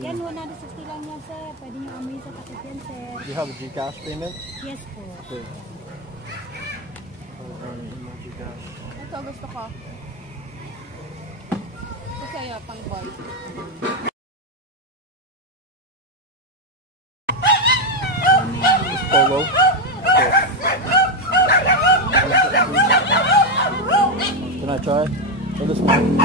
Yan, 160 lang yan, sir. Pwede nyo amoy sa takip yan, sir. Do you have a GCash payment? Yes po. Okay. GCash. Ito, gusto ko. Ito sa'yo, pang boy. It's polo. Okay. Can I try? So this one.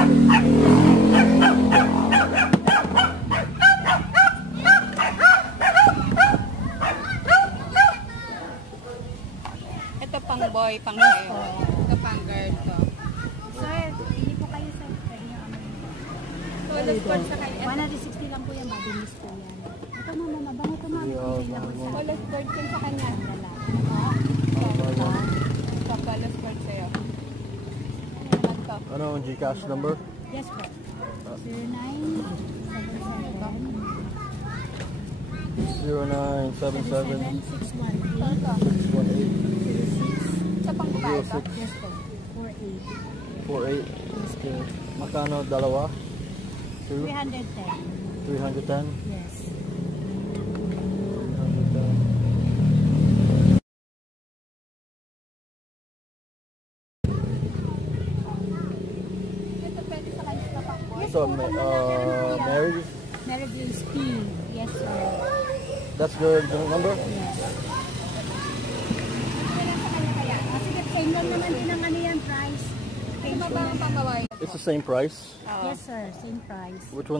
Ito pang boy, pang girl. Ito pang girl to. Sir, hindi po kayo, sir. Pwede nyo amoy. Polo sport sa kayo. 160 lang po yan, body mist po yan. Ito mama, mabango ito mama. Polo sport yun sa kanya. Ito, polo sport sa'yo. Ano to? Ano ang GCash number? Yes po. 0977 Sa pang babae to? Yes po. 48. Okay. Magkano dalawa? 310. 310? Yes. 310. Ito pwede sa kanya sa pang boy. So, Mary? Mary Grace P. Yes, sir. That's the number? Yes. Sige, same lang naman din ang ano yan, price. Ano ba ang pambabae? It's the same price? Yes, sir. Same price. Which one?